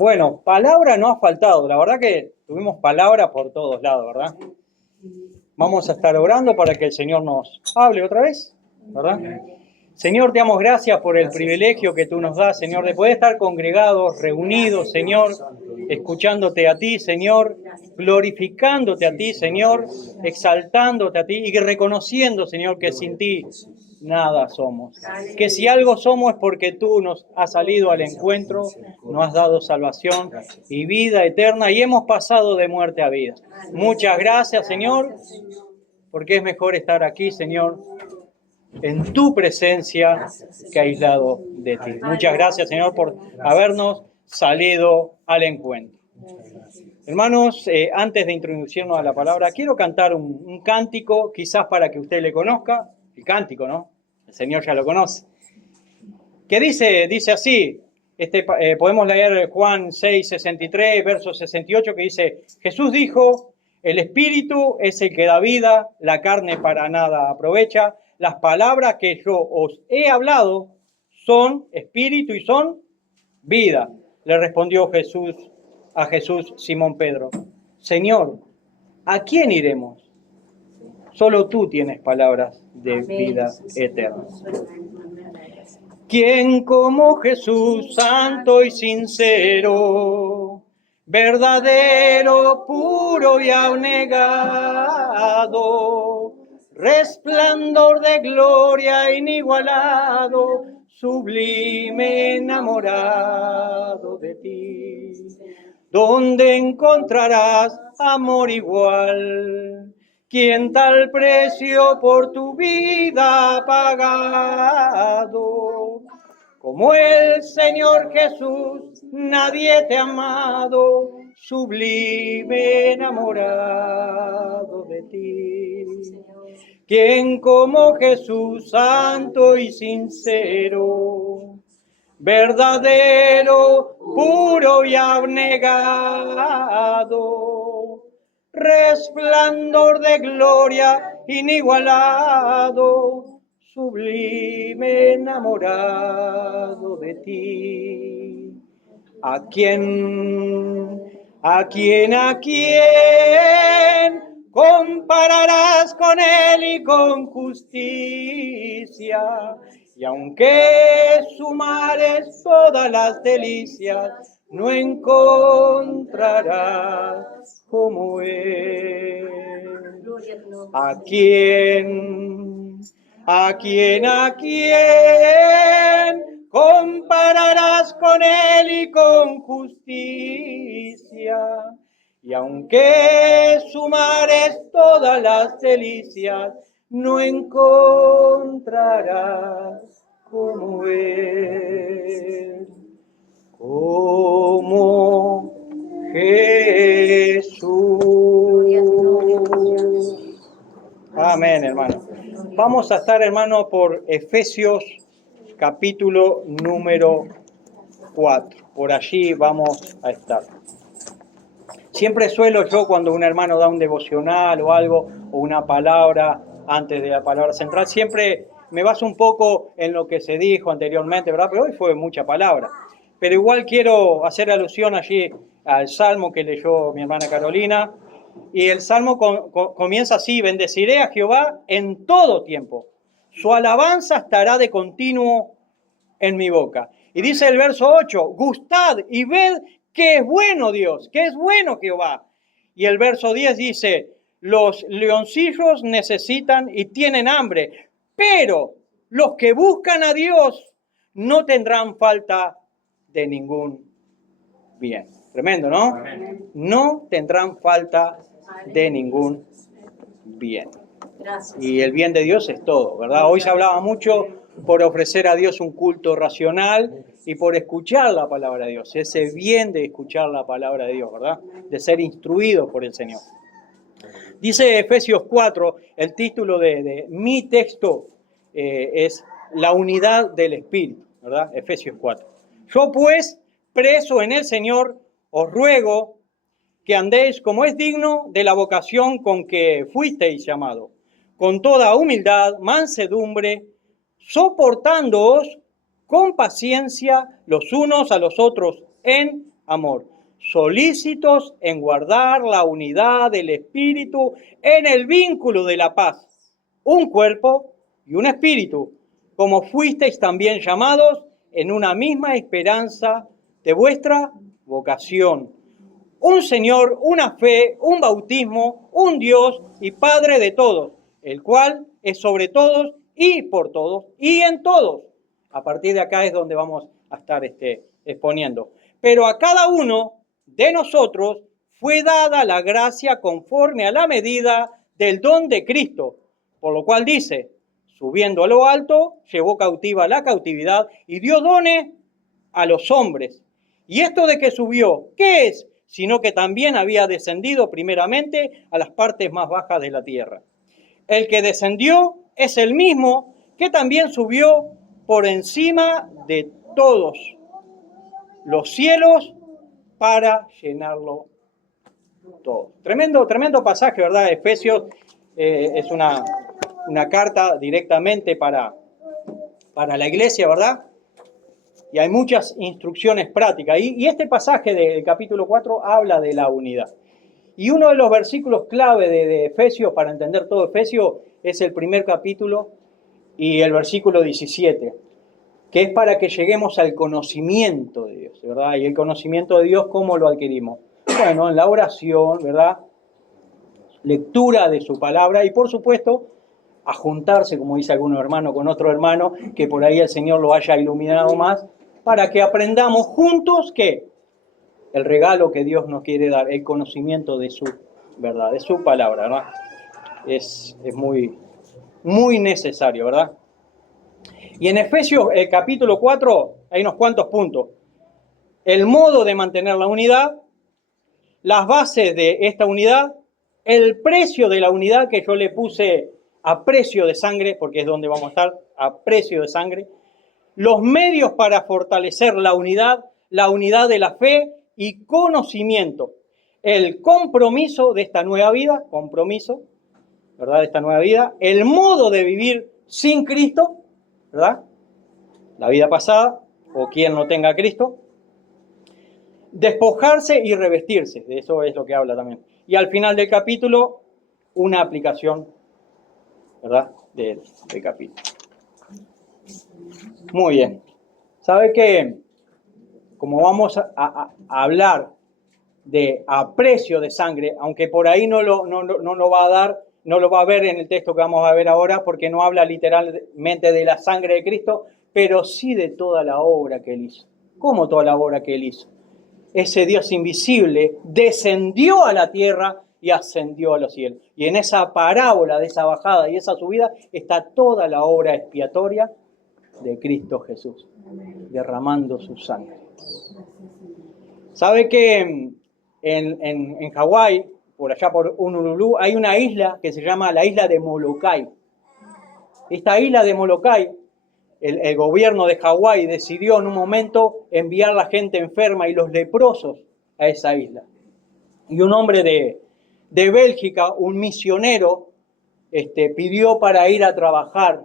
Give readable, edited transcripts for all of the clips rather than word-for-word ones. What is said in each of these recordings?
Bueno, palabra no ha faltado. La verdad que tuvimos palabra por todos lados, ¿verdad? Vamos a estar orando para que el Señor nos hable otra vez, ¿verdad? Señor, te damos gracias por el privilegio que tú nos das, Señor, de poder estar congregados, reunidos, Señor, escuchándote a ti, Señor, glorificándote a ti, Señor, exaltándote a ti y reconociendo, Señor, que sin ti nada somos. Que si algo somos es porque tú nos has salido al encuentro, nos has dado salvación y vida eterna y hemos pasado de muerte a vida. Muchas gracias, Señor, porque es mejor estar aquí, Señor, en tu presencia que aislado de ti. Muchas gracias, Señor, por habernos salido al encuentro. Hermanos, antes de introducirnos a la palabra, quiero cantar un cántico, quizás para que usted le conozca. El cántico, ¿no? El Señor ya lo conoce. Que dice así, podemos leer Juan 6:63, verso 68, que dice, Jesús dijo, el Espíritu es el que da vida, la carne para nada aprovecha. Las palabras que yo os he hablado son espíritu y son vida. Le respondió a Jesús Simón Pedro, Señor, ¿a quién iremos? Solo tú tienes palabras de vida eterna. ¿Quién como Jesús, santo y sincero, verdadero, puro y abnegado, resplandor de gloria inigualado, sublime enamorado de ti? ¿Dónde encontrarás amor igual? ¿Quién tal precio por tu vida ha pagado? Como el Señor Jesús, nadie te ha amado, sublime enamorado de ti. ¿Quién como Jesús, santo y sincero, verdadero, puro y abnegado, resplandor de gloria inigualado, sublime enamorado de ti? ¿A quién compararás con él y con justicia? Y aunque sumares todas las delicias, no encontrarás como él. ¿A quién compararás con él y con justicia? Y aunque sumares todas las delicias, no encontrarás como él, como Jesús. Amén, hermano. Vamos a estar, hermano, por Efesios capítulo número 4. Por allí vamos a estar. Siempre suelo yo, cuando un hermano da un devocional o algo, o una palabra antes de la palabra central, siempre me baso un poco en lo que se dijo anteriormente, ¿verdad? Pero hoy fue mucha palabra. Pero igual quiero hacer alusión allí al Salmo que leyó mi hermana Carolina. Y el Salmo comienza así, bendeciré a Jehová en todo tiempo. Su alabanza estará de continuo en mi boca. Y dice el verso 8, gustad y ved que es bueno Dios, que es bueno Jehová. Y el verso 10 dice, los leoncillos necesitan y tienen hambre, pero los que buscan a Dios no tendrán falta de ningún bien. Tremendo, ¿no? No tendrán falta de ningún bien. Y el bien de Dios es todo, ¿verdad? Hoy se hablaba mucho por ofrecer a Dios un culto racional y por escuchar la palabra de Dios, ese bien de escuchar la palabra de Dios, ¿verdad? De ser instruido por el Señor. Dice Efesios 4, el título de mi texto es la unidad del Espíritu, ¿verdad? Efesios 4. Yo pues, preso en el Señor, os ruego que andéis como es digno de la vocación con que fuisteis llamados, con toda humildad, mansedumbre, soportándoos con paciencia los unos a los otros en amor, solícitos en guardar la unidad del espíritu en el vínculo de la paz, un cuerpo y un espíritu, como fuisteis también llamados en una misma esperanza de vuestra vocación. Un Señor, una fe, un bautismo, un Dios y Padre de todos, el cual es sobre todos y por todos y en todos. A partir de acá es donde vamos a estar exponiendo. Pero a cada uno de nosotros fue dada la gracia conforme a la medida del don de Cristo, por lo cual dice, subiendo a lo alto, llevó cautiva la cautividad y dio dones a los hombres. Y esto de que subió, ¿qué es? Sino que también había descendido primeramente a las partes más bajas de la tierra. El que descendió es el mismo que también subió por encima de todos los cielos para llenarlo todo. Tremendo pasaje, ¿verdad? Efesios es una carta directamente para la iglesia, ¿verdad? Y hay muchas instrucciones prácticas. Y este pasaje del capítulo 4 habla de la unidad. Y uno de los versículos clave de Efesios, para entender todo Efesios, es el primer capítulo y el versículo 17, que es para que lleguemos al conocimiento de Dios, ¿verdad? Y el conocimiento de Dios, ¿cómo lo adquirimos? Bueno, en la oración, ¿verdad? Lectura de su palabra y, por supuesto, a juntarse, como dice algún hermano, con otro hermano, que por ahí el Señor lo haya iluminado más, para que aprendamos juntos que el regalo que Dios nos quiere dar, el conocimiento de su verdad, de su palabra, ¿verdad? Es muy, muy necesario, ¿verdad? Y en Efesios, el capítulo 4, hay unos cuantos puntos. El modo de mantener la unidad, las bases de esta unidad, el precio de la unidad, que yo le puse a precio de sangre, porque es donde vamos a estar, a precio de sangre, los medios para fortalecer la unidad de la fe y conocimiento, el compromiso de esta nueva vida, ¿verdad? De esta nueva vida, el modo de vivir sin Cristo, ¿verdad? La vida pasada, o quien no tenga a Cristo, despojarse y revestirse, de eso es lo que habla también. Y al final del capítulo, una aplicación, ¿verdad? Del capítulo. Muy bien. ¿Sabe que como vamos a hablar de aprecio de sangre, aunque por ahí no lo va a dar, no lo va a ver en el texto que vamos a ver ahora, porque no habla literalmente de la sangre de Cristo, pero sí de toda la obra que Él hizo? ¿Cómo toda la obra que Él hizo? Ese Dios invisible descendió a la tierra y ascendió a los cielos. Y en esa parábola de esa bajada y esa subida está toda la obra expiatoria de Cristo Jesús, derramando su sangre. ¿Sabe que en Hawái, por allá por Honolulu, hay una isla que se llama la isla de Molokai? Esta isla de Molokai, el gobierno de Hawái decidió en un momento enviar la gente enferma y los leprosos a esa isla. Y un hombre de Bélgica, un misionero, pidió para ir a trabajar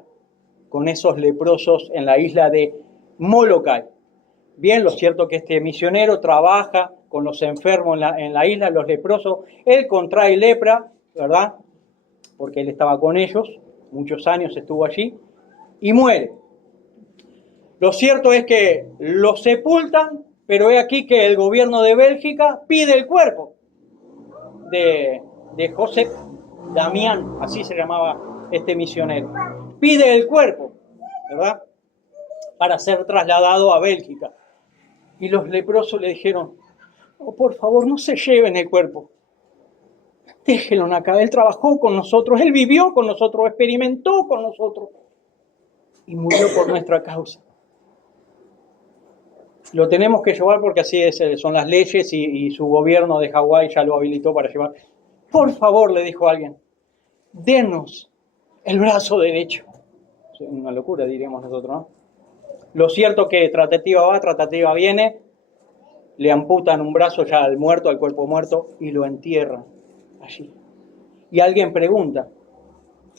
con esos leprosos en la isla de Molokai. Bien, lo cierto es que este misionero trabaja con los enfermos en la isla, los leprosos. Él contrae lepra, ¿verdad? Porque él estaba con ellos, muchos años estuvo allí, y muere. Lo cierto es que lo sepultan, pero he aquí que el gobierno de Bélgica pide el cuerpo de José Damián, así se llamaba este misionero. Pide el cuerpo, ¿verdad? Para ser trasladado a Bélgica. Y los leprosos le dijeron, oh, por favor, no se lleven el cuerpo. Déjenlo acá. Él trabajó con nosotros, él vivió con nosotros, experimentó con nosotros y murió por nuestra causa. Lo tenemos que llevar porque así son las leyes y su gobierno de Hawái ya lo habilitó para llevar. Por favor, le dijo alguien, denos el brazo derecho. Una locura, diríamos nosotros, ¿no? Lo cierto que tratativa va, tratativa viene, le amputan un brazo ya al muerto, al cuerpo muerto, y lo entierran allí. Y alguien pregunta,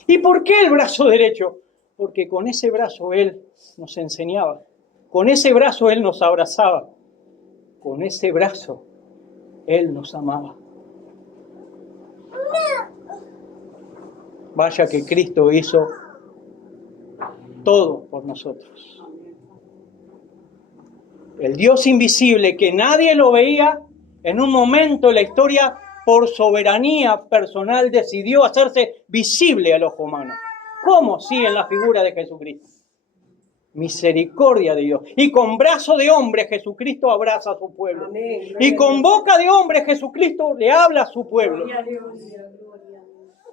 ¿y por qué el brazo derecho? Porque con ese brazo él nos enseñaba, con ese brazo él nos abrazaba, con ese brazo, Él nos amaba. Vaya que Cristo hizo todo por nosotros. El Dios invisible que nadie lo veía, en un momento de la historia, por soberanía personal, decidió hacerse visible al ojo humano. ¿Cómo? Sí, en la figura de Jesucristo. Misericordia de Dios. Y con brazo de hombre Jesucristo abraza a su pueblo. Amén. Y con boca de hombre Jesucristo le habla a su pueblo.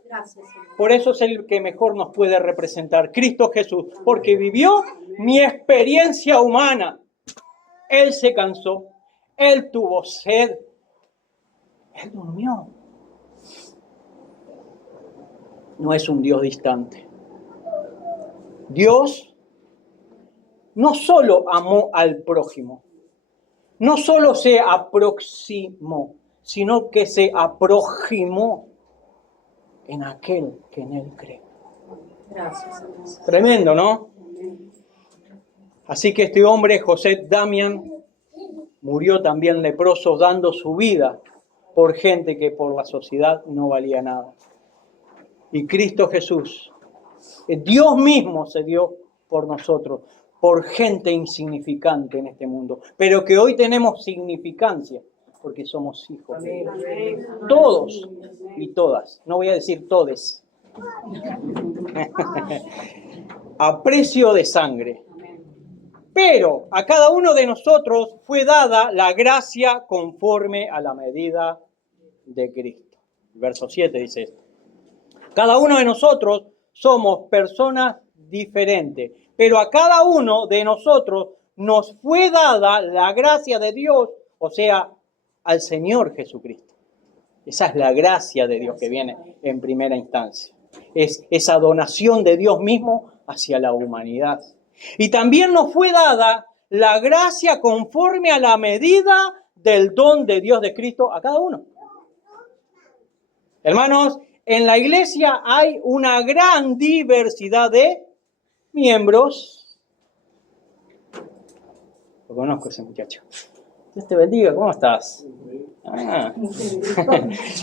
Gracias, por eso es el que mejor nos puede representar, Cristo Jesús, porque vivió mi experiencia humana. Él se cansó, Él tuvo sed, Él durmió. No es un Dios distante. Dios no solo amó al prójimo, no solo se aproximó, sino que se aproximó en aquel que en Él cree. Gracias. Tremendo, ¿no? Así que este hombre, José Damián, murió también leproso, dando su vida por gente que por la sociedad no valía nada. Y Cristo Jesús, Dios mismo se dio por nosotros, por gente insignificante en este mundo, pero que hoy tenemos significancia, porque somos hijos de Dios. Todos y todas, no voy a decir todes, a precio de sangre. Pero a cada uno de nosotros fue dada la gracia conforme a la medida de Cristo. Verso 7 dice esto. Cada uno de nosotros somos personas diferentes, pero a cada uno de nosotros nos fue dada la gracia de Dios, o sea, al Señor Jesucristo. Esa es la gracia de Dios que viene en primera instancia. Es esa donación de Dios mismo hacia la humanidad. Y también nos fue dada la gracia conforme a la medida del don de Dios de Cristo a cada uno. Hermanos, en la iglesia hay una gran diversidad de miembros. Lo conozco ese muchacho. Dios te bendiga, ¿cómo estás?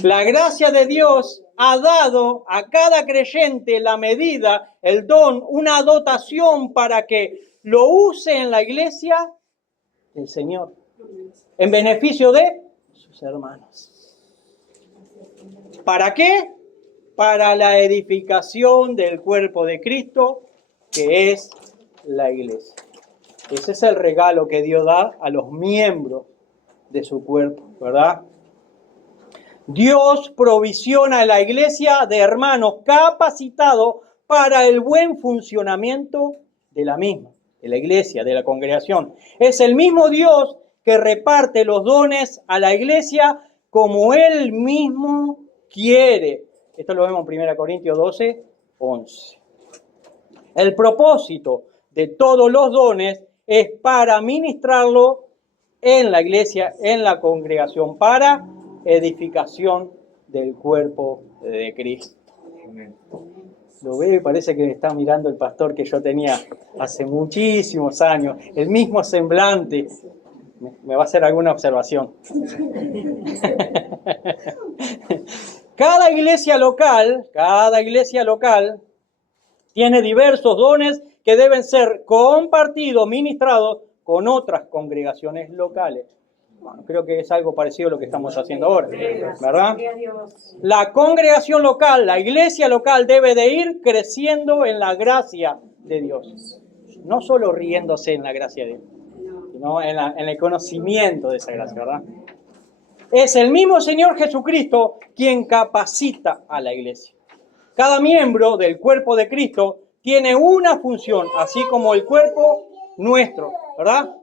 La gracia de Dios ha dado a cada creyente la medida, el don, una dotación para que lo use en la iglesia el Señor, en beneficio de sus hermanos. ¿Para qué? Para la edificación del cuerpo de Cristo, que es la iglesia. Ese es el regalo que Dios da a los miembros de su cuerpo, ¿verdad? Dios provisiona a la iglesia de hermanos capacitados para el buen funcionamiento de la misma, de la iglesia, de la congregación. Es el mismo Dios que reparte los dones a la iglesia como Él mismo quiere. Esto lo vemos en 1 Corintios 12, 11. El propósito de todos los dones es para ministrarlo en la iglesia, en la congregación, para edificación del cuerpo de Cristo. Lo veo y parece que me está mirando el pastor que yo tenía hace muchísimos años, el mismo semblante. Me va a hacer alguna observación. Cada iglesia local tiene diversos dones que deben ser compartidos, ministrados con otras congregaciones locales. Bueno, creo que es algo parecido a lo que estamos haciendo ahora, ¿verdad? La congregación local, la iglesia local debe de ir creciendo en la gracia de Dios. No solo riéndose en la gracia de Dios, sino en el conocimiento de esa gracia, ¿verdad? Es el mismo Señor Jesucristo quien capacita a la iglesia. Cada miembro del cuerpo de Cristo tiene una función, así como el cuerpo nuestro, ¿verdad?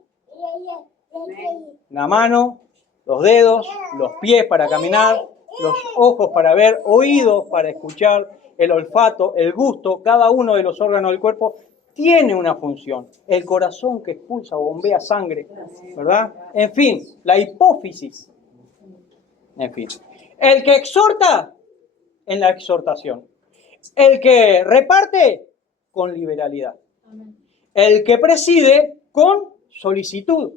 La mano, los dedos, los pies para caminar, los ojos para ver, oídos para escuchar, el olfato, el gusto, cada uno de los órganos del cuerpo tiene una función. El corazón que expulsa o bombea sangre, ¿verdad? En fin, la hipófisis. En fin, el que exhorta en la exhortación, el que reparte con liberalidad, el que preside con solicitud,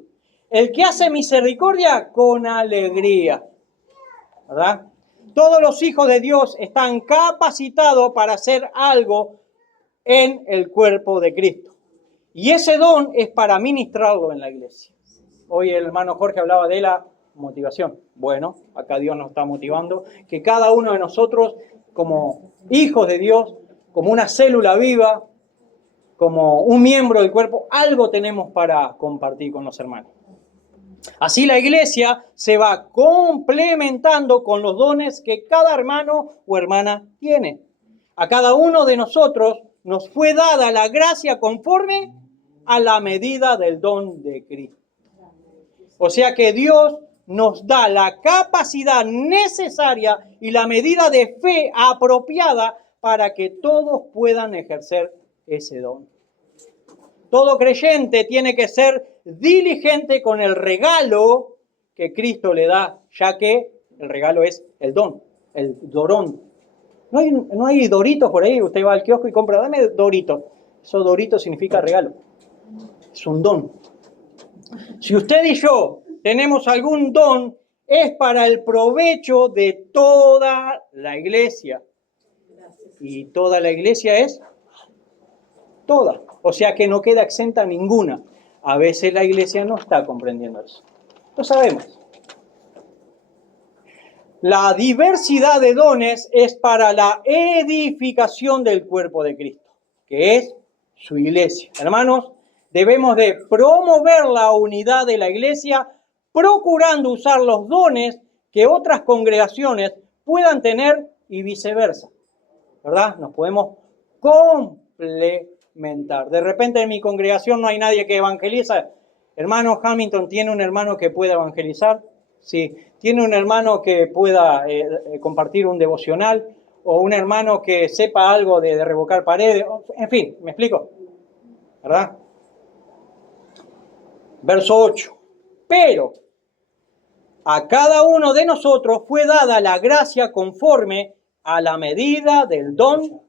El que hace misericordia con alegría, ¿verdad? Todos los hijos de Dios están capacitados para hacer algo en el cuerpo de Cristo. Y ese don es para ministrarlo en la iglesia. Hoy el hermano Jorge hablaba de la motivación. Bueno, acá Dios nos está motivando, que cada uno de nosotros, como hijos de Dios, como una célula viva, como un miembro del cuerpo, algo tenemos para compartir con los hermanos. Así la iglesia se va complementando con los dones que cada hermano o hermana tiene. A cada uno de nosotros nos fue dada la gracia conforme a la medida del don de Cristo. O sea que Dios nos da la capacidad necesaria y la medida de fe apropiada para que todos puedan ejercer ese don. Todo creyente tiene que ser diligente con el regalo que Cristo le da, ya que el regalo es el don, el dorón. No hay doritos por ahí, usted va al kiosco y compra, dame doritos. Eso dorito significa regalo, es un don. Si usted y yo tenemos algún don, es para el provecho de toda la iglesia. Y toda la iglesia es toda. O sea que no queda exenta ninguna. A veces la iglesia no está comprendiendo eso. Lo sabemos. La diversidad de dones es para la edificación del cuerpo de Cristo, que es su iglesia. Hermanos, debemos de promover la unidad de la iglesia procurando usar los dones que otras congregaciones puedan tener y viceversa. ¿Verdad? Nos podemos complementar. De repente en mi congregación no hay nadie que evangeliza. Hermano Hamilton, ¿tiene un hermano que pueda evangelizar? Sí. ¿Tiene un hermano que pueda compartir un devocional? ¿O un hermano que sepa algo de revocar paredes? En fin, ¿me explico? ¿Verdad? Verso 8. Pero a cada uno de nosotros fue dada la gracia conforme a la medida del don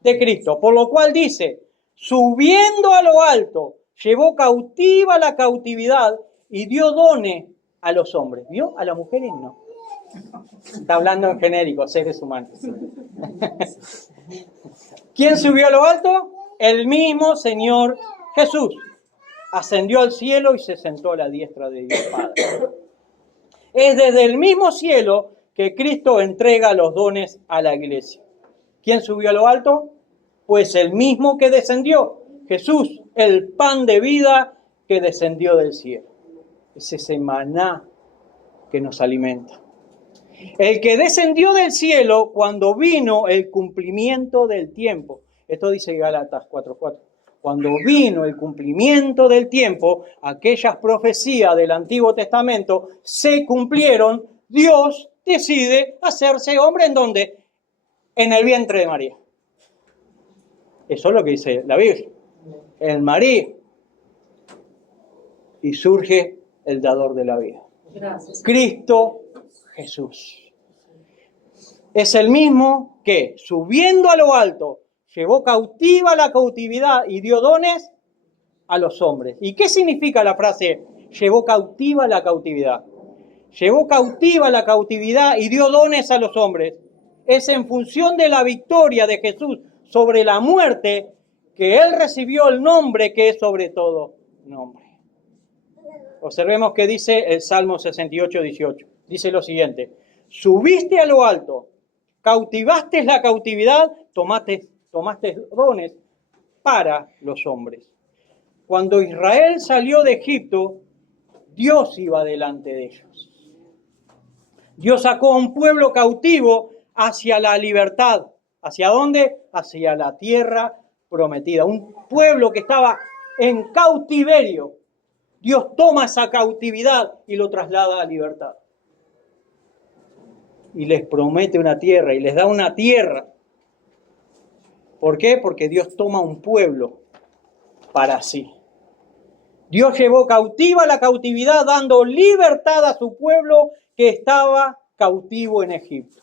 de Cristo. Por lo cual dice, subiendo a lo alto, llevó cautiva la cautividad y dio dones a los hombres. ¿Vio? A las mujeres no. Está hablando en genérico, seres humanos. ¿Quién subió a lo alto? El mismo Señor Jesús. Ascendió al cielo y se sentó a la diestra de Dios Padre. Es desde el mismo cielo que Cristo entrega los dones a la iglesia. ¿Quién subió a lo alto? Pues el mismo que descendió, Jesús, el pan de vida que descendió del cielo. Es ese maná que nos alimenta. El que descendió del cielo cuando vino el cumplimiento del tiempo. Esto dice Gálatas 4:4. Cuando vino el cumplimiento del tiempo, aquellas profecías del Antiguo Testamento se cumplieron. Dios decide hacerse hombre ¿en dónde? En el vientre de María. Eso es lo que dice la Biblia. En María. Y surge el dador de la vida. Gracias. Cristo Jesús. Es el mismo que, subiendo a lo alto, llevó cautiva la cautividad y dio dones a los hombres. ¿Y qué significa la frase, llevó cautiva la cautividad? Llevó cautiva la cautividad y dio dones a los hombres. Es en función de la victoria de Jesús sobre la muerte que Él recibió el nombre que es sobre todo nombre. Observemos que dice el Salmo 68:18. Dice lo siguiente: subiste a lo alto, cautivaste la cautividad, tomaste dones para los hombres. Cuando Israel salió de Egipto, Dios iba delante de ellos. Dios sacó a un pueblo cautivo hacia la libertad. ¿Hacia dónde? Hacia la tierra prometida. Un pueblo que estaba en cautiverio. Dios toma esa cautividad y lo traslada a libertad. Y les promete una tierra y les da una tierra. ¿Por qué? Porque Dios toma un pueblo para sí. Dios llevó cautiva la cautividad, dando libertad a su pueblo que estaba cautivo en Egipto.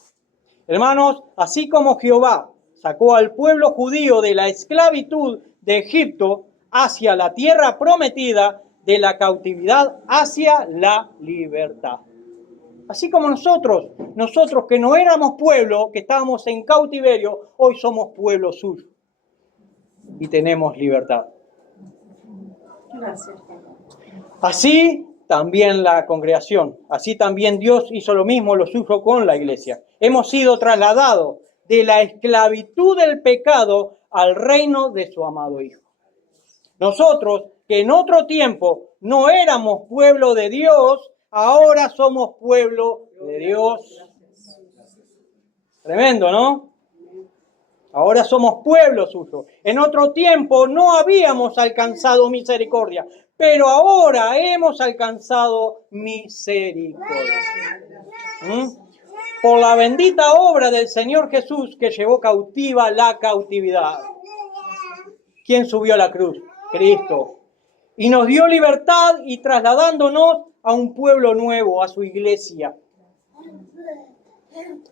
Hermanos, así como Jehová sacó al pueblo judío de la esclavitud de Egipto hacia la tierra prometida, de la cautividad hacia la libertad. Así como nosotros que no éramos pueblo, que estábamos en cautiverio, hoy somos pueblo suyo y tenemos libertad. Gracias. Así también la congregación, así también Dios hizo lo mismo, lo suyo con la iglesia. Hemos sido trasladados de la esclavitud del pecado al reino de su amado Hijo. Nosotros, que en otro tiempo no éramos pueblo de Dios, ahora somos pueblo de Dios. Tremendo, ¿no? Ahora somos pueblo suyo. En otro tiempo no habíamos alcanzado misericordia, pero ahora hemos alcanzado misericordia. Por la bendita obra del Señor Jesús que llevó cautiva la cautividad. ¿Quién subió a la cruz? Cristo. Y nos dio libertad y trasladándonos a un pueblo nuevo, a su iglesia.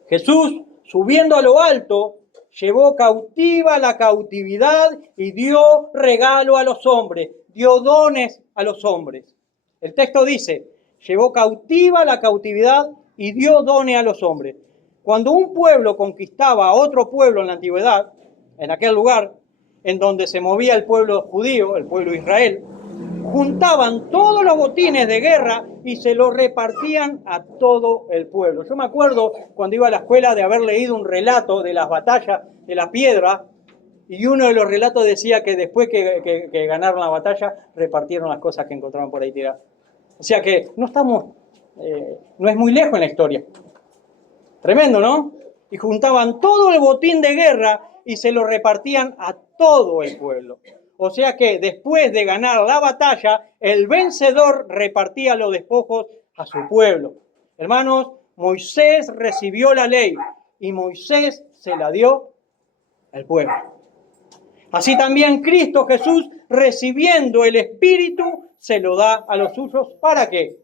Jesús, subiendo a lo alto, llevó cautiva la cautividad y dio regalo a los hombres, dio dones a los hombres. El texto dice, llevó cautiva la cautividad y dio dones a los hombres. Cuando un pueblo conquistaba a otro pueblo en la antigüedad, en aquel lugar en donde se movía el pueblo judío, el pueblo de Israel, juntaban todos los botines de guerra y se los repartían a todo el pueblo. Yo me acuerdo cuando iba a la escuela de haber leído un relato de las batallas de la piedra, y uno de los relatos decía que después que ganaron la batalla, repartieron las cosas que encontraban por ahí tiradas. O sea que no es muy lejos en la historia. Tremendo, ¿no? Y juntaban todo el botín de guerra y se lo repartían a todo el pueblo. O sea que después de ganar la batalla, el vencedor repartía los despojos a su pueblo. Hermanos, Moisés recibió la ley y Moisés se la dio al pueblo. Así también Cristo Jesús, recibiendo el Espíritu, se lo da a los suyos. ¿Para qué?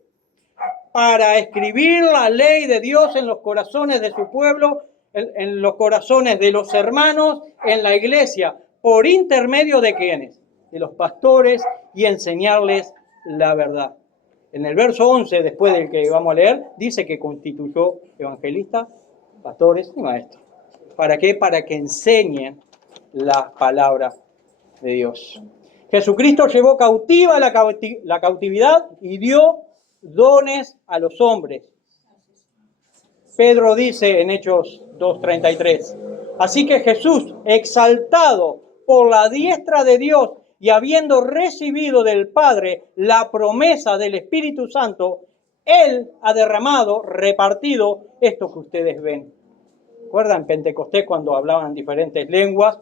Para escribir la ley de Dios en los corazones de su pueblo, en los corazones de los hermanos, en la iglesia. ¿Por intermedio de quiénes? De los pastores, y enseñarles la verdad. En el verso 11, después del que vamos a leer, dice que constituyó evangelistas, pastores y maestros. ¿Para qué? Para que enseñen la palabra de Dios. Jesucristo llevó cautiva la cautividad y dio dones a los hombres. Pedro dice en Hechos 2:33, así que Jesús, exaltado por la diestra de Dios y habiendo recibido del Padre la promesa del Espíritu Santo, Él ha derramado, repartido esto que ustedes ven. ¿Recuerdan Pentecostés cuando hablaban diferentes lenguas?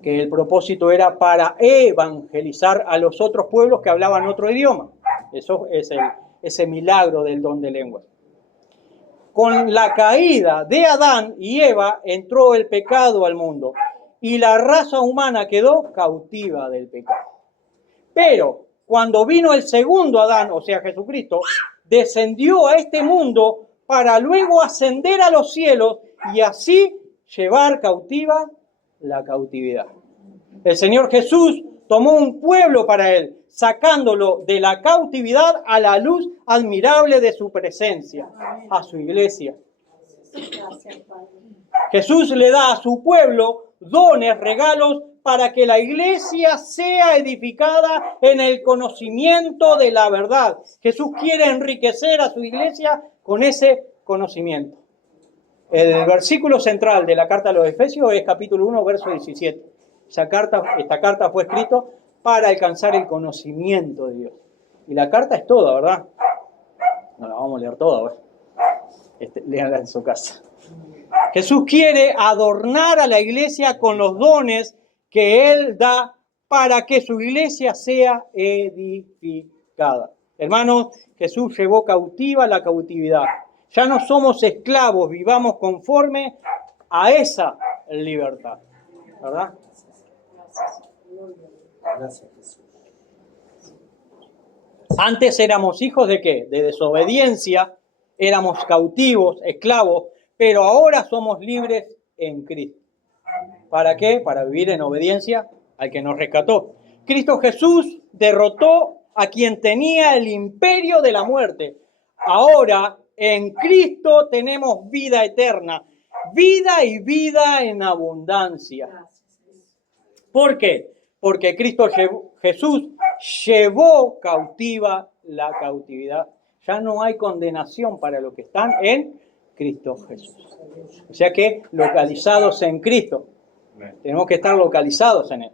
Que el propósito era para evangelizar a los otros pueblos que hablaban otro idioma. Eso es ese milagro del don de lenguas. Con la caída de Adán y Eva entró el pecado al mundo y la raza humana quedó cautiva del pecado. Pero cuando vino el segundo Adán, o sea Jesucristo, descendió a este mundo para luego ascender a los cielos y así llevar cautiva la cautividad. El Señor Jesús tomó un pueblo para Él, sacándolo de la cautividad a la luz admirable de su presencia, a su iglesia. Jesús le da a su pueblo dones, regalos, para que la iglesia sea edificada en el conocimiento de la verdad. Jesús quiere enriquecer a su iglesia con ese conocimiento. El versículo central de la carta a los Efesios es capítulo 1, verso 17. Esta carta fue escrita para alcanzar el conocimiento de Dios. Y la carta es toda, ¿verdad? No la vamos a leer toda, ¿verdad? Léanla en su casa. Jesús quiere adornar a la iglesia con los dones que Él da para que su iglesia sea edificada. Hermanos, Jesús llevó cautiva la cautividad. Ya no somos esclavos, vivamos conforme a esa libertad. ¿Verdad? Gracias, Jesús. Antes éramos hijos de ¿qué? De desobediencia, éramos cautivos, esclavos, pero ahora somos libres en Cristo. ¿Para qué? Para vivir en obediencia al que nos rescató. Cristo Jesús derrotó a quien tenía el imperio de la muerte. Ahora, en Cristo tenemos vida eterna, vida y vida en abundancia. ¿Por qué? Porque Jesús llevó cautiva la cautividad. Ya no hay condenación para los que están en Cristo Jesús. O sea que localizados en Cristo. Tenemos que estar localizados en Él.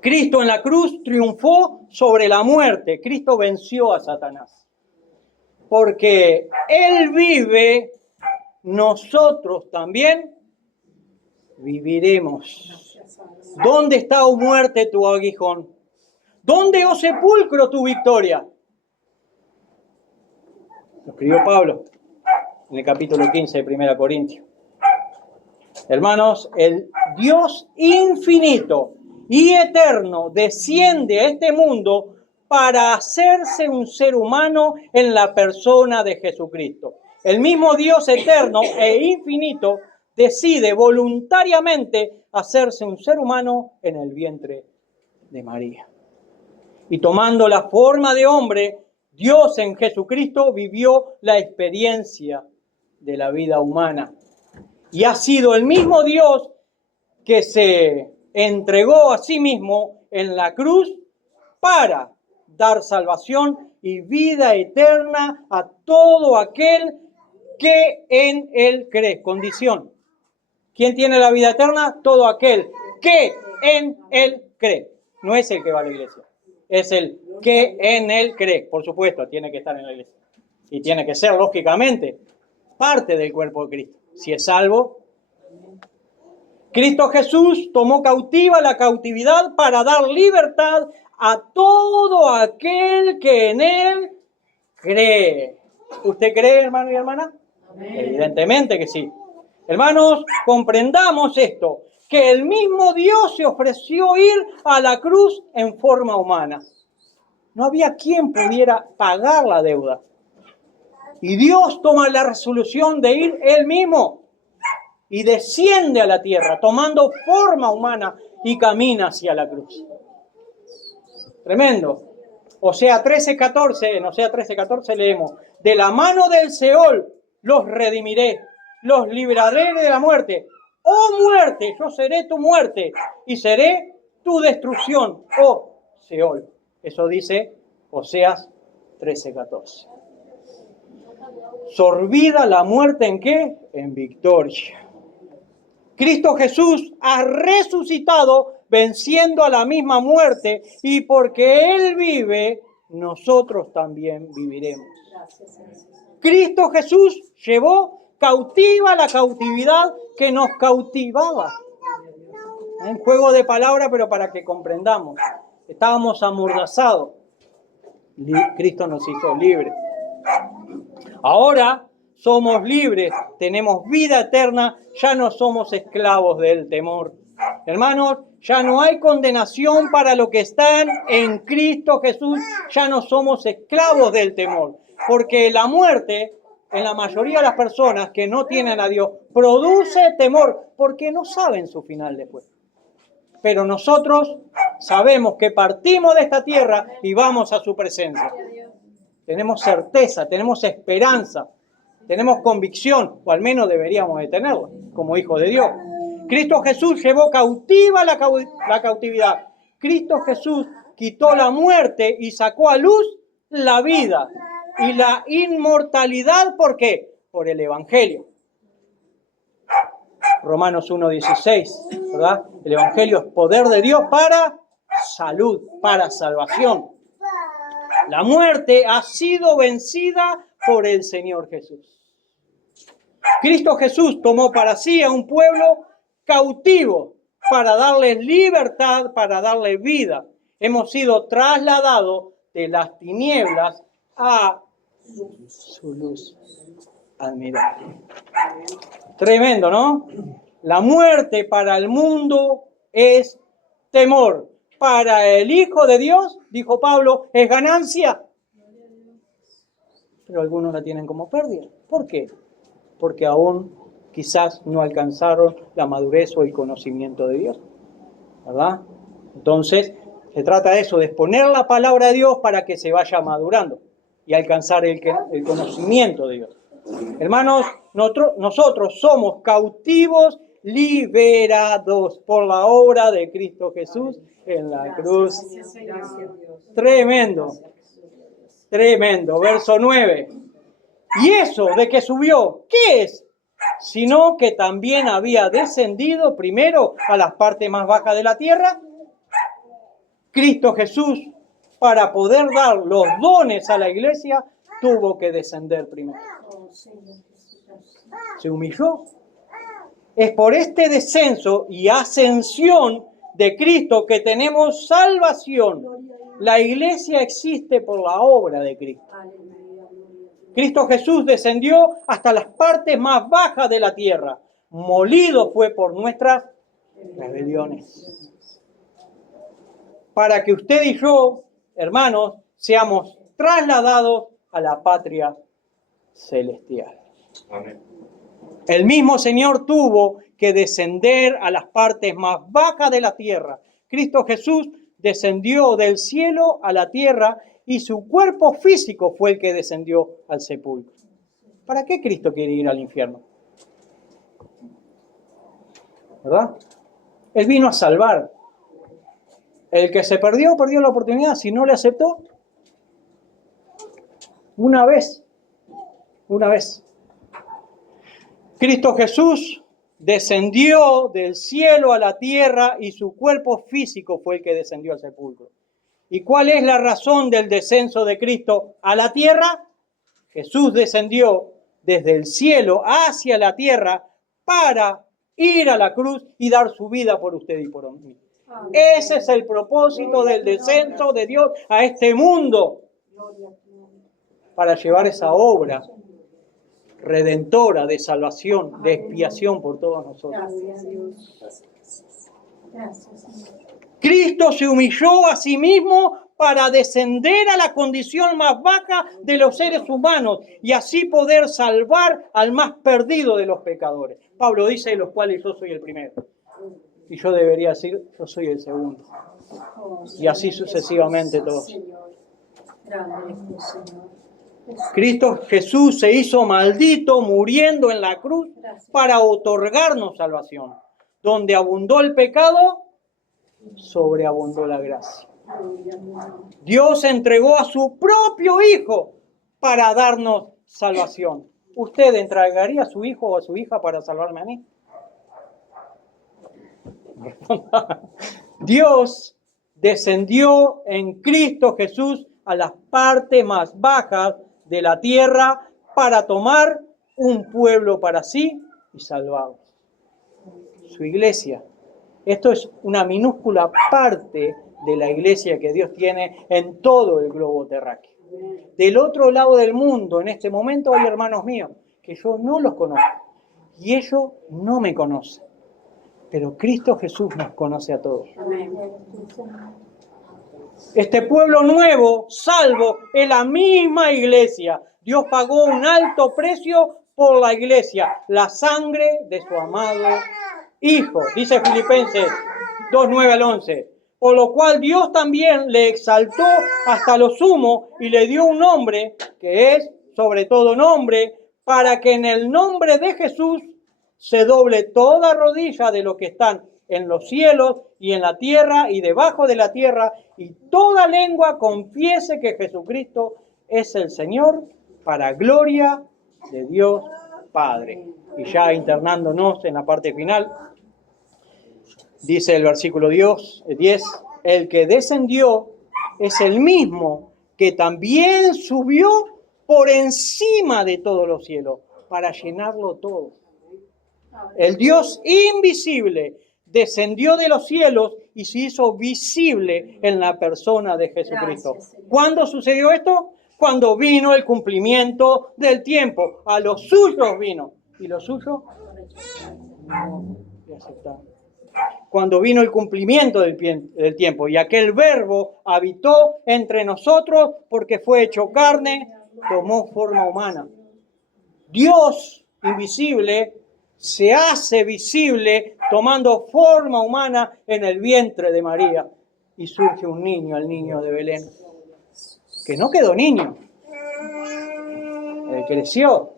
Cristo en la cruz triunfó sobre la muerte. Cristo venció a Satanás. Porque Él vive, nosotros también viviremos. ¿Dónde está, oh muerte, tu aguijón? ¿Dónde, oh sepulcro, tu victoria? Lo escribió Pablo en el capítulo 15 de 1 Corintios. Hermanos, el Dios infinito y eterno desciende a este mundo para hacerse un ser humano en la persona de Jesucristo. El mismo Dios eterno e infinito decide voluntariamente hacerse un ser humano en el vientre de María. Y tomando la forma de hombre, Dios en Jesucristo vivió la experiencia de la vida humana. Y ha sido el mismo Dios que se entregó a sí mismo en la cruz para dar salvación y vida eterna a todo aquel que en Él cree. Condición. ¿Quién tiene la vida eterna? Todo aquel que en Él cree. No es el que va a la iglesia. Es el que en Él cree. Por supuesto, tiene que estar en la iglesia. Y tiene que ser, lógicamente, parte del cuerpo de Cristo. Si es salvo. Cristo Jesús tomó cautiva la cautividad para dar libertad a todo aquel que en Él cree. ¿Usted cree, hermano y hermana? Amén. Evidentemente que sí. Hermanos, comprendamos esto, que el mismo Dios se ofreció ir a la cruz en forma humana. No había quien pudiera pagar la deuda. Y Dios toma la resolución de ir Él mismo y desciende a la tierra, tomando forma humana y camina hacia la cruz. Tremendo. Osea 13:14, en Osea 13:14 leemos: de la mano del Seol los redimiré, los libraré de la muerte. Oh muerte, yo seré tu muerte y seré tu destrucción, oh Seol. Eso dice Oseas 13:14. Sorbida la muerte, ¿en qué? En victoria. Cristo Jesús ha resucitado venciendo a la misma muerte, y porque Él vive, nosotros también viviremos. Cristo Jesús llevó cautiva la cautividad que nos cautivaba. Un juego de palabras, pero para que comprendamos. Estábamos amordazados. Cristo nos hizo libres. Ahora somos libres, tenemos vida eterna, ya no somos esclavos del temor. Hermanos, ya no hay condenación para los que están en Cristo Jesús, ya no somos esclavos del temor. Porque la muerte, en la mayoría de las personas que no tienen a Dios, produce temor, porque no saben su final después. Pero nosotros sabemos que partimos de esta tierra y vamos a su presencia. Tenemos certeza, tenemos esperanza, tenemos convicción, o al menos deberíamos de tenerla, como hijos de Dios. Cristo Jesús llevó cautiva la cautividad. Cristo Jesús quitó la muerte y sacó a luz la vida y la inmortalidad. ¿Por qué? Por el Evangelio. Romanos 1:16, ¿verdad? El Evangelio es poder de Dios para salud, para salvación. La muerte ha sido vencida por el Señor Jesús. Cristo Jesús tomó para sí a un pueblo cautivo para darles libertad, para darles vida. Hemos sido trasladados de las tinieblas a su luz admirable. Tremendo, ¿no? La muerte para el mundo es temor. Para el Hijo de Dios, dijo Pablo, es ganancia. Pero algunos la tienen como pérdida. ¿Por qué? Porque aún quizás no alcanzaron la madurez o el conocimiento de Dios. ¿Verdad? Entonces, Se trata de eso, de exponer la palabra de Dios para que se vaya madurando y alcanzar el conocimiento de Dios. Hermanos, nosotros somos cautivos liberados por la obra de Cristo Jesús en la cruz. Tremendo, tremendo. Verso 9. Y eso de que subió, ¿qué es? Sino que también había descendido primero a las partes más bajas de la tierra. Cristo Jesús, para poder dar los dones a la iglesia, tuvo que descender primero. Se humilló. Es por este descenso y ascensión de Cristo que tenemos salvación. La iglesia existe por la obra de Cristo. Cristo Jesús descendió hasta las partes más bajas de la tierra. Molido fue por nuestras rebeliones. Para que usted y yo, hermanos, seamos trasladados a la patria celestial. Amén. El mismo Señor tuvo que descender a las partes más bajas de la tierra. Cristo Jesús descendió del cielo a la tierra y su cuerpo físico fue el que descendió al sepulcro. ¿Para qué Cristo quiere ir al infierno? ¿Verdad? Él vino a salvar. El que se perdió la oportunidad. Si no le aceptó, una vez. Cristo Jesús descendió del cielo a la tierra y su cuerpo físico fue el que descendió al sepulcro. ¿Y cuál es la razón del descenso de Cristo a la tierra? Jesús descendió desde el cielo hacia la tierra para ir a la cruz y dar su vida por usted y por mí. Ese es el propósito del descenso de Dios a este mundo, para llevar esa obra redentora de salvación, de expiación por todos nosotros. Cristo se humilló a sí mismo para descender a la condición más baja de los seres humanos y así poder salvar al más perdido de los pecadores. Pablo dice, de los cuales yo soy el primero. Y yo debería decir, yo soy el segundo. Y así sucesivamente todos. Cristo Jesús se hizo maldito muriendo en la cruz para otorgarnos salvación. Donde abundó el pecado, sobreabundó la gracia. Dios entregó a su propio Hijo para darnos salvación. ¿Usted entregaría a su hijo o a su hija para salvarme a mí? Dios descendió en Cristo Jesús a las partes más bajas de la tierra para tomar un pueblo para sí y salvarlos. Su iglesia. Esto es una minúscula parte de la iglesia que Dios tiene en todo el globo terráqueo. Del otro lado del mundo, en este momento, hay hermanos míos que yo no los conozco y ellos no me conocen. Pero Cristo Jesús nos conoce a todos. Este pueblo nuevo, salvo, es la misma iglesia. Dios pagó un alto precio por la iglesia, la sangre de su amado Hijo. Dice Filipenses 2:9 al 11. Por lo cual Dios también le exaltó hasta lo sumo y le dio un nombre que es sobre todo nombre, para que en el nombre de Jesús se doble toda rodilla de los que están en los cielos y en la tierra y debajo de la tierra, y toda lengua confiese que Jesucristo es el Señor, para gloria de Dios Padre. Y ya internándonos en la parte final, dice el versículo 10, el que descendió es el mismo que también subió por encima de todos los cielos para llenarlo todo. El Dios invisible descendió de los cielos y se hizo visible en la persona de Jesucristo. ¿Cuándo sucedió esto? Cuando vino el cumplimiento del tiempo. A los suyos vino. ¿Y los suyos? No le aceptaron. Cuando vino el cumplimiento del tiempo y aquel verbo habitó entre nosotros porque fue hecho carne, tomó forma humana. Dios invisible se hace visible tomando forma humana en el vientre de María. y surge un niño, el niño de Belén, que no quedó niño, creció.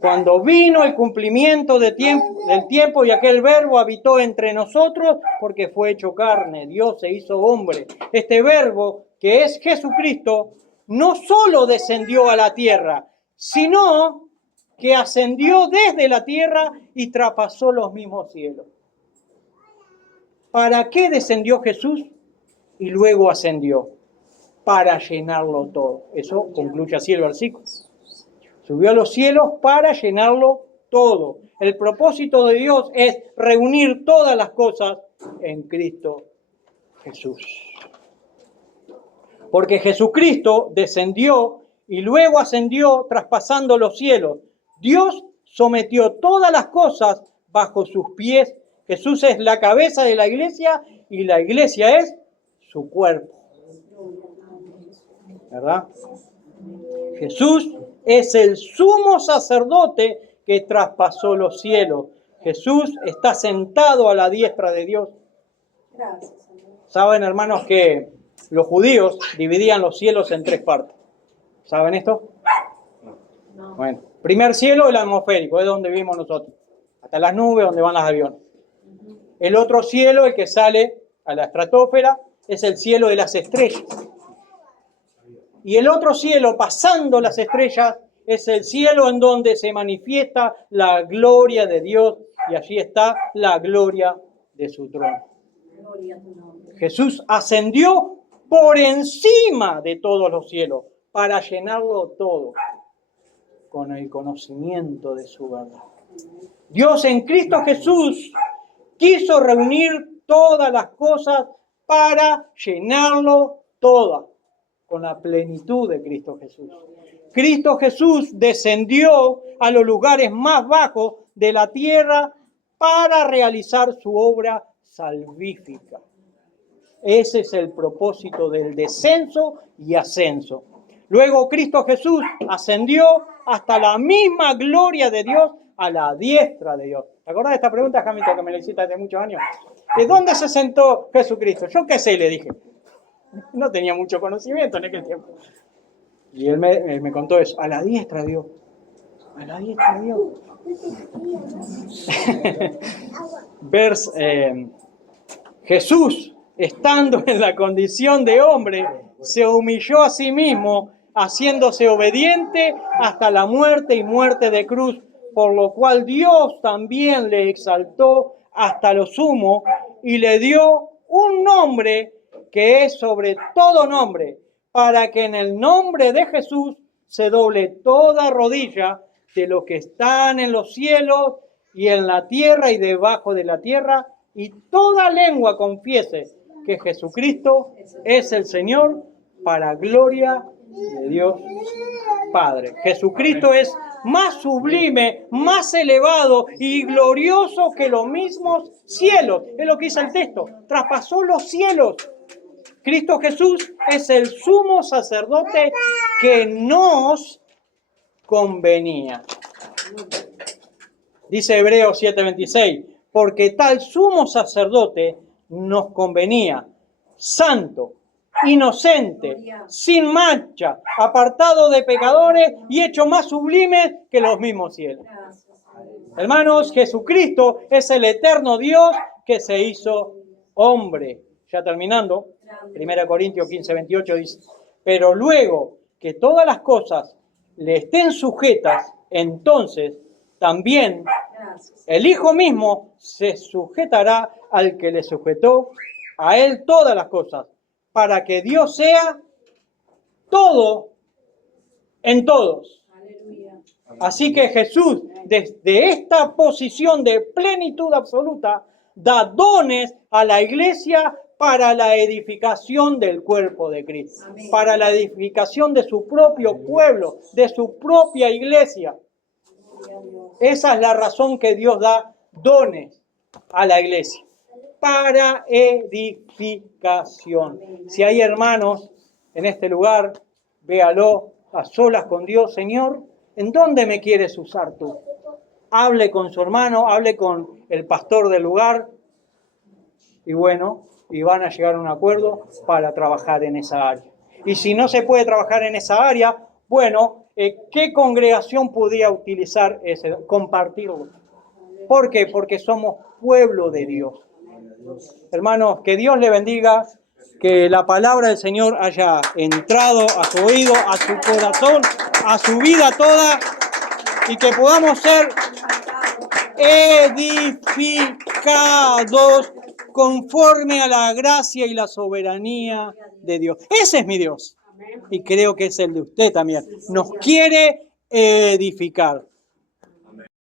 Cuando vino el cumplimiento del tiempo y aquel verbo habitó entre nosotros porque fue hecho carne, Dios se hizo hombre. Este verbo, que es Jesucristo, no solo descendió a la tierra, sino que ascendió desde la tierra y traspasó los mismos cielos. ¿Para qué descendió Jesús y luego ascendió? Para llenarlo todo. Eso concluye así el versículo. Subió a los cielos para llenarlo todo. El propósito de Dios es reunir todas las cosas en Cristo Jesús. Porque Jesucristo descendió y luego ascendió traspasando los cielos. Dios sometió todas las cosas bajo sus pies. Jesús es la cabeza de la iglesia y la iglesia es su cuerpo. ¿Verdad? Jesús es el sumo sacerdote que traspasó los cielos. Jesús está sentado a la diestra de Dios. Saben, hermanos, que los judíos dividían los cielos en tres partes. ¿Saben esto? No. Bueno, primer cielo, el atmosférico, es donde vivimos nosotros. Hasta las nubes, donde van los aviones. El otro cielo, el que sale a la estratosfera, es el cielo de las estrellas. Y el otro cielo, pasando las estrellas, es el cielo en donde se manifiesta la gloria de Dios y allí está la gloria de su trono. Jesús ascendió por encima de todos los cielos para llenarlo todo con el conocimiento de su verdad. Dios en Cristo Jesús quiso reunir todas las cosas para llenarlo todo con la plenitud de Cristo Jesús. Cristo Jesús descendió a los lugares más bajos de la tierra para realizar su obra salvífica. Ese es el propósito del descenso y ascenso. Luego Cristo Jesús ascendió hasta la misma gloria de Dios a la diestra de Dios. ¿Te acordás de esta pregunta, Jamito, que me la hiciste hace muchos años? ¿De dónde se sentó Jesucristo? Yo qué sé, le dije. No tenía mucho conocimiento en aquel tiempo. Y él me contó eso. A la diestra de Dios. A la diestra de Dios. Jesús, estando en la condición de hombre, se humilló a sí mismo, haciéndose obediente hasta la muerte y muerte de cruz, por lo cual Dios también le exaltó hasta lo sumo y le dio un nombre que es sobre todo nombre, para que en el nombre de Jesús se doble toda rodilla de los que están en los cielos y en la tierra y debajo de la tierra, y toda lengua confiese que Jesucristo es el Señor, para gloria de Dios Padre. Jesucristo es más sublime, más elevado y glorioso que los mismos cielos. Es lo que dice el texto. Traspasó los cielos. Cristo Jesús es el sumo sacerdote que nos convenía. Dice Hebreos 7:26, porque tal sumo sacerdote nos convenía, santo, inocente, sin mancha, apartado de pecadores y hecho más sublime que los mismos cielos. Hermanos, Jesucristo es el eterno Dios que se hizo hombre. Ya terminando, 1 Corintios 15:28 dice, pero luego que todas las cosas le estén sujetas, entonces también el Hijo mismo se sujetará al que le sujetó a él todas las cosas, para que Dios sea todo en todos. Así que Jesús, desde esta posición de plenitud absoluta, da dones a la iglesia para la edificación del cuerpo de Cristo, para la edificación de su propio pueblo, de su propia iglesia. Esa es la razón que Dios da dones a la iglesia, para edificación. Si hay hermanos en este lugar, véalo a solas con Dios. Señor, ¿en dónde me quieres usar tú? Hable con su hermano, hable con el pastor del lugar. Y bueno, y van a llegar a un acuerdo para trabajar en esa área. Y si no se puede trabajar en esa área, bueno, ¿qué congregación podría utilizar compartirlo? ¿Por qué? Porque somos pueblo de Dios. Hermanos, que Dios le bendiga, que la palabra del Señor haya entrado a su oído, a su corazón, a su vida toda, y que podamos ser edificados conforme a la gracia y la soberanía de Dios. Ese es mi Dios. Y creo que es el de usted también. Nos quiere edificar.